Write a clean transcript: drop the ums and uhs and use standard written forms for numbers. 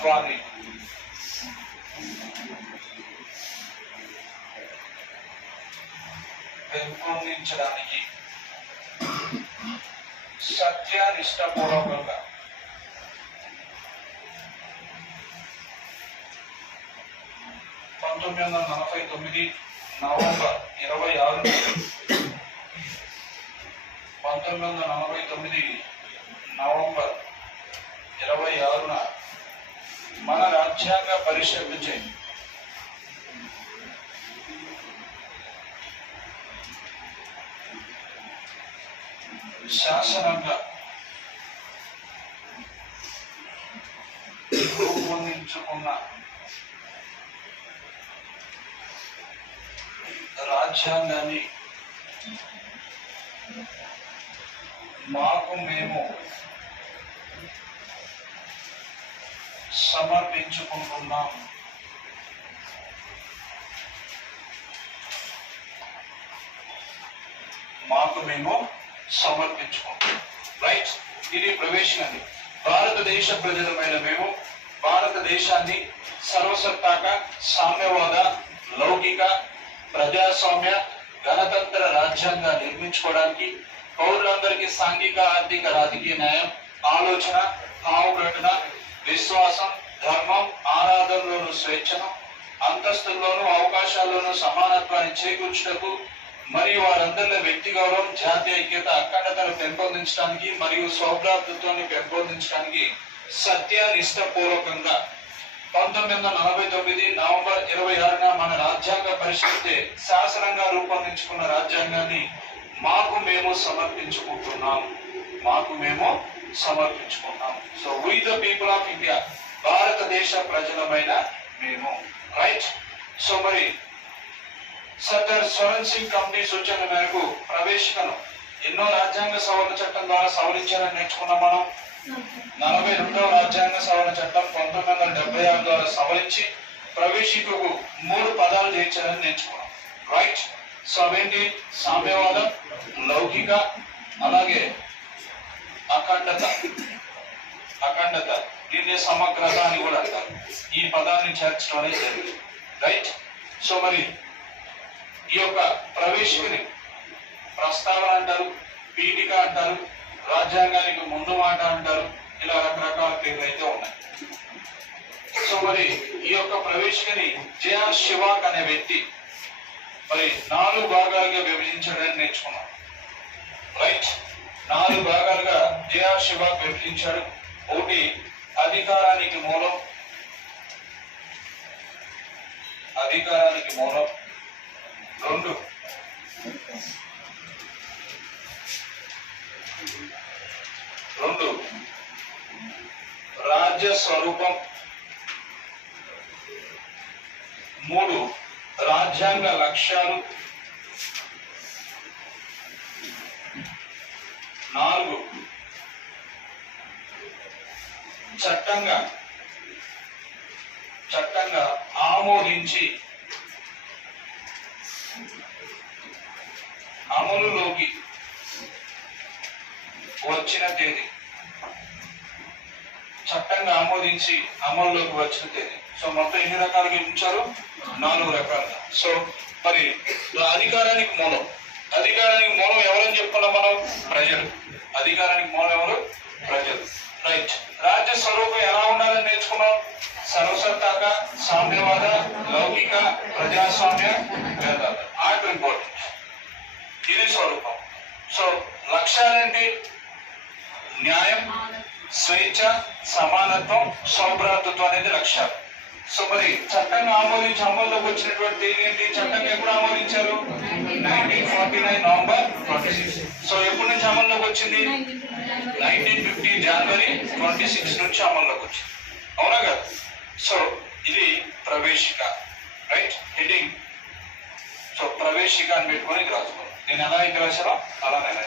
సమానత్వాన్ని పెంపొందించడానికి సత్యనిష్టపూర్వకంగా నవంబర్ 26న మన రాజ్యాంగ పరిషత్ చే శాసనంగా రూపొందించుకున్న రాజ్యాంగాన్ని మాకు మేము సమర్పించుకుంటున్నాం. రైట్. ఇది ప్రవేశం అండి. భారతదేశ ప్రజలమైన మేము భారతదేశాన్ని సర్వసత్తాక సామ్యవాద లౌకిక ప్రజాస్వామ్య గణతంత్ర రాజ్యాంగా నిర్మించుకోవడానికి పౌరులందరికీ సాంఘిక ఆర్థిక రాజకీయ న్యాయం ఆలోచన భావప్రకటన విశ్వాసం ధర్మం ఆరాధనలోను స్వేచ్ఛను అంతస్తుల్లోనూ అవకాశాల్లోనూ సమానత్వాన్ని చేకూర్చుటకు మరియు వారందరిలో వ్యక్తి గౌరవం జాతీయ ఐక్యత అఖండతను పెంపొందించడానికి మరియు సౌభ్రాతృత్వాన్ని పెంపొందించడానికి సత్యనిష్టపూర్వకంగా 1949 నవంబర్ 26న మన రాజ్యాంగ పరిషత్ శాసనంగా రూపొందించుకున్న రాజ్యాంగాన్ని మాకు మేము సమర్పించుకుంటున్నాం. So we the people of India, భారతదేశ ప్రజలమైన మేము. రైట్. సో మరి సర్దార్ స్వరణ్ సింగ్ కమిటీ సూచనల మేరకు ప్రవేశికను ఎన్నో రాజ్యాంగ సవరణ చట్టం ద్వారా సవరించారని నేర్చుకున్నాం. మనం 42వ రాజ్యాంగ సవరణ చట్టం 1976 ద్వారా సవరించి ప్రవేశికకు 3 పదాలు చేర్చారని నేర్చుకున్నాం. రైట్. సో అవేంటి? సామ్యవాదం, లౌకిక, అలాగే అఖండత. దీన్ని సమగ్రత అని కూడా అంటారు. ఈ పదాన్ని చేర్చడం అనేది జరిగింది. రైట్. సో మరి ఈ యొక్క ప్రవేశికని ప్రస్తావన అంటారు, పీఠిక అంటారు, రాజ్యాంగానికి ముందు మాట అంటారు. ఇలా రకరకాల పేర్లు అయితే ఉన్నాయి. సో మరి ఈ యొక్క ప్రవేశికని జేఆర్ శివాక్ అనే వ్యక్తి మరి 4 భాగాలుగా విభజించడానికి నేర్చుకున్నాం. రైట్. 4 భాగాలుగా జేఆర్ శివాక్ విభజించాడు. ఒకటి అధికారానికి మూలం. 2 రాజ్య స్వరూపం. 3 రాజ్యాంగ లక్ష్యాలు. 4 చట్టంగా ఆమోదించి అమలులోకి వచ్చిన తేదీ. చట్టంగా ఆమోదించి అమలులోకి వచ్చిన తేదీ. సో మొత్తం ఎన్ని రకాలుగా ఇచ్చారు? 4 రకాలుగా. సో మరి అధికారానికి మూలం ఎవరని చెప్పుకున్నాం మనం? ప్రజలు. అధికారానికి మూలం ఎవరు? ప్రజలు. రైట్. రాజ్య స్వరూపం ఎలా ఉండాలని నేర్చుకున్నాం? సర్వసత్తాక సామ్యవాద లౌకిక ప్రజాస్వామ్య గణతంత్ర. Order important. ఇది స్వరూపం. సో లక్ష్యాలేంటి? న్యాయం, స్వేచ్ఛ, సమానత్వం, సౌభ్రాతృత్వం అనేది లక్ష్యాలు. సో మరి చట్టంగా ఆమోదించి అమల్లోకి వచ్చినటువంటి ఏంటి? చట్టంగా ఎప్పుడు ఆమోదించారు? 1949 నవంబర్ 26. సో ఎప్పటి నుంచి అమల్లోకి వచ్చింది? 1950 జనవరి 26 నుంచి అమల్లోకి వచ్చింది. అవునా కదా? సో ఇది ప్రవేశిక. రైట్. హెడ్డింగ్. సో ప్రవేశిక అని పెట్టుకొని రాసుకోండి. నేను ఎలా అయితే రాశానో అలానే